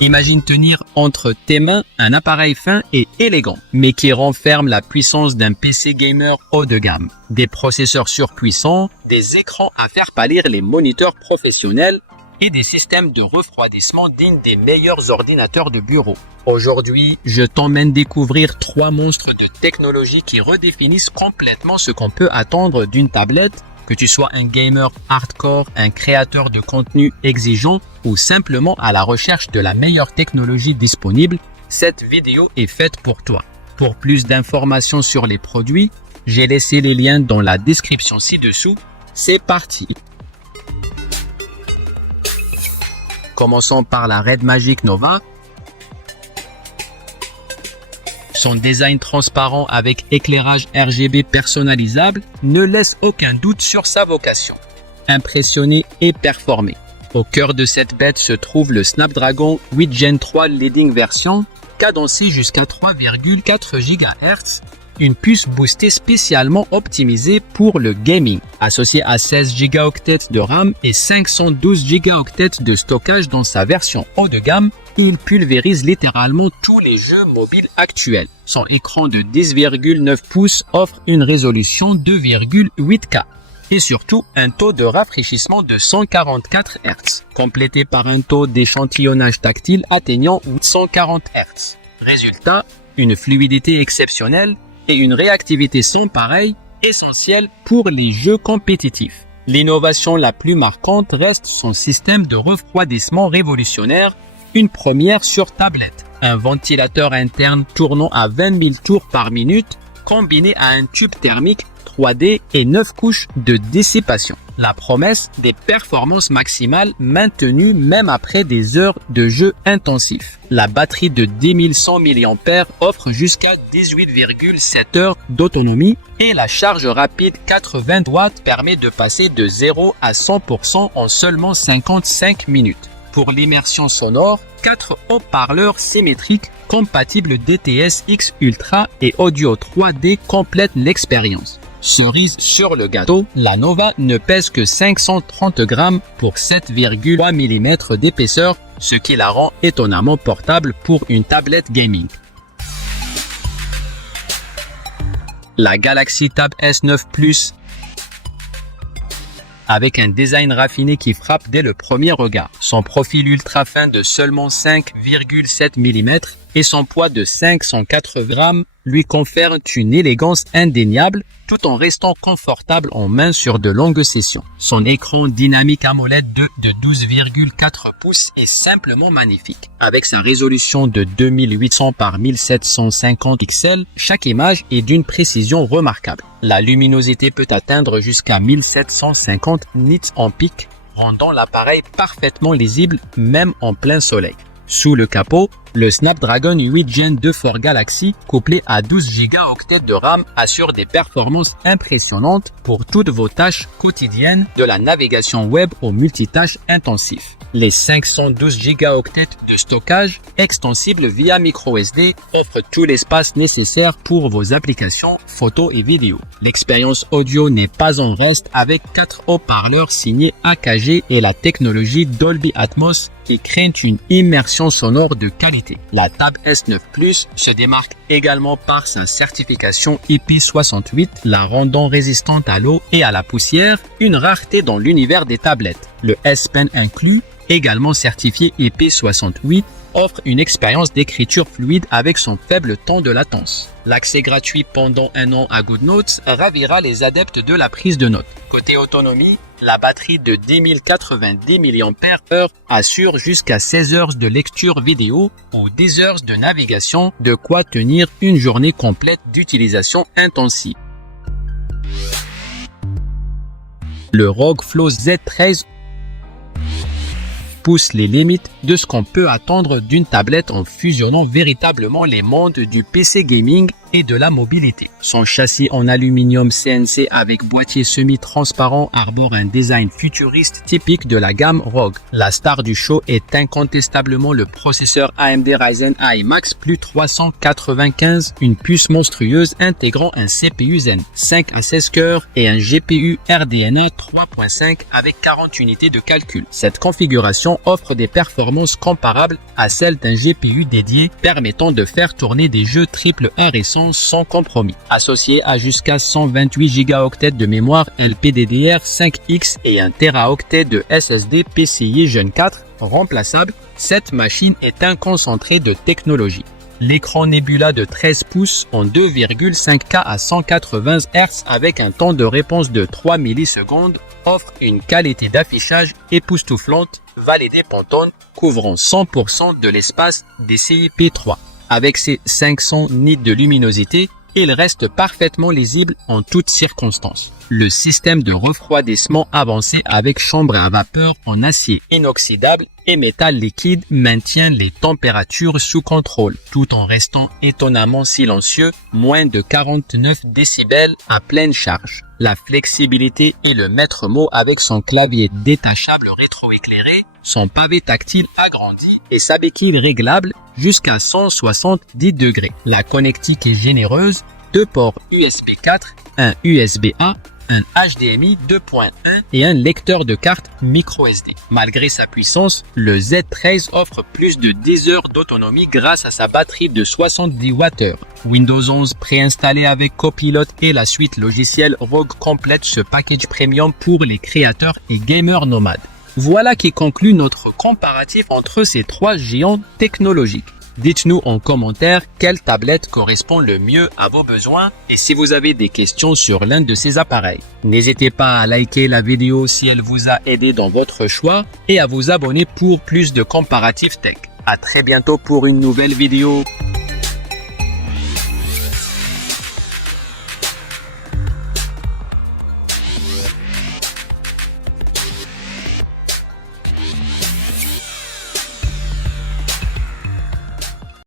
Imagine tenir entre tes mains un appareil fin et élégant, mais qui renferme la puissance d'un PC gamer haut de gamme. Des processeurs surpuissants, des écrans à faire pâlir les moniteurs professionnels et des systèmes de refroidissement dignes des meilleurs ordinateurs de bureau. Aujourd'hui, je t'emmène découvrir 3 monstres de technologie qui redéfinissent complètement ce qu'on peut attendre d'une tablette. Que tu sois un gamer hardcore, un créateur de contenu exigeant ou simplement à la recherche de la meilleure technologie disponible, cette vidéo est faite pour toi. Pour plus d'informations sur les produits, j'ai laissé les liens dans la description ci-dessous. C'est parti! Commençons par la Red Magic Nova. Son design transparent avec éclairage RGB personnalisable ne laisse aucun doute sur sa vocation. Impressionner et performer. Au cœur de cette bête se trouve le Snapdragon 8 Gen 3 Leading Version, cadencé jusqu'à 3,4 GHz, une puce boostée spécialement optimisée pour le gaming, associée à 16 Go de RAM et 512 Go de stockage dans sa version haut de gamme. Il pulvérise littéralement tous les jeux mobiles actuels. Son écran de 10,9 pouces offre une résolution 2,8K et surtout un taux de rafraîchissement de 144 Hz, complété par un taux d'échantillonnage tactile atteignant 140 Hz. Résultat, une fluidité exceptionnelle et une réactivité sans pareil, essentielle pour les jeux compétitifs. L'innovation la plus marquante reste son système de refroidissement révolutionnaire, une première sur tablette. Un ventilateur interne tournant à 20 000 tours par minute, combiné à un tube thermique 3D et 9 couches de dissipation. La promesse des performances maximales maintenues même après des heures de jeu intensif. La batterie de 10 100 mAh offre jusqu'à 18,7 heures d'autonomie et la charge rapide 80 watts permet de passer de 0 à 100% en seulement 55 minutes. Pour l'immersion sonore, 4 haut-parleurs symétriques compatibles DTS-X Ultra et Audio 3D complètent l'expérience. Cerise sur le gâteau, la Nova ne pèse que 530 grammes pour 7,3 mm d'épaisseur, ce qui la rend étonnamment portable pour une tablette gaming. La Galaxy Tab S9 Plus, avec un design raffiné qui frappe dès le premier regard. Son profil ultra fin de seulement 5,7 mm et son poids de 504 grammes lui confèrent une élégance indéniable tout en restant confortable en main sur de longues sessions. Son écran dynamique AMOLED de 12,4 pouces est simplement magnifique. Avec sa résolution de 2800 par 1750 pixels, chaque image est d'une précision remarquable. La luminosité peut atteindre jusqu'à 1750 nits en pic, rendant l'appareil parfaitement lisible même en plein soleil. Sous le capot, le Snapdragon 8 Gen 2 for Galaxy, couplé à 12 Go de RAM, assure des performances impressionnantes pour toutes vos tâches quotidiennes, de la navigation web au multitâche intensif. Les 512 Go de stockage, extensibles via microSD, offrent tout l'espace nécessaire pour vos applications, photos et vidéos. L'expérience audio n'est pas en reste avec 4 haut-parleurs signés AKG et la technologie Dolby Atmos qui crée une immersion sonore de qualité. La Tab S9 Plus se démarque également par sa certification IP68, la rendant résistante à l'eau et à la poussière, une rareté dans l'univers des tablettes. Le S Pen inclus, également certifié IP68, offre une expérience d'écriture fluide avec son faible temps de latence. L'accès gratuit pendant 1 an à GoodNotes ravira les adeptes de la prise de notes. Côté autonomie, la batterie de 10 090 mAh assure jusqu'à 16 heures de lecture vidéo ou 10 heures de navigation, de quoi tenir une journée complète d'utilisation intensive. Le ROG Flow Z13 pousse les limites de ce qu'on peut attendre d'une tablette en fusionnant véritablement les mondes du PC gaming et de la mobilité. Son châssis en aluminium CNC avec boîtier semi-transparent arbore un design futuriste typique de la gamme Rogue. La star du show est incontestablement le processeur AMD Ryzen AI Max Plus 395, une puce monstrueuse intégrant un CPU Zen 5 à 16 cœurs et un GPU RDNA 3.5 avec 40 unités de calcul. Cette configuration offre des performances comparables à celles d'un GPU dédié permettant de faire tourner des jeux AAA récents sans compromis. Associé à jusqu'à 128 Go de mémoire LPDDR5X et 1 Teraoctet de SSD PCIe Gen 4 remplaçable, cette machine est un concentré de technologie. L'écran Nebula de 13 pouces en 2,5K à 180 Hz avec un temps de réponse de 3 millisecondes offre une qualité d'affichage époustouflante, validée Pantone, couvrant 100% de l'espace DCI P3. Avec ses 500 nits de luminosité, il reste parfaitement lisible en toutes circonstances. Le système de refroidissement avancé avec chambre à vapeur en acier inoxydable et métal liquide maintient les températures sous contrôle, tout en restant étonnamment silencieux, moins de 49 décibels à pleine charge. La flexibilité est le maître mot avec son clavier détachable rétroéclairé, son pavé tactile agrandi et sa béquille réglable jusqu'à 170 degrés. La connectique est généreuse, 2 ports USB 4, un USB-A, un HDMI 2.1 et un lecteur de carte microSD. Malgré sa puissance, le Z13 offre plus de 10 heures d'autonomie grâce à sa batterie de 70 Wh. Windows 11 préinstallé avec Copilot et la suite logicielle Rogue complète ce package premium pour les créateurs et gamers nomades. Voilà qui conclut notre comparatif entre ces trois géants technologiques. Dites-nous en commentaire quelle tablette correspond le mieux à vos besoins et si vous avez des questions sur l'un de ces appareils. N'hésitez pas à liker la vidéo si elle vous a aidé dans votre choix et à vous abonner pour plus de comparatifs tech. À très bientôt pour une nouvelle vidéo.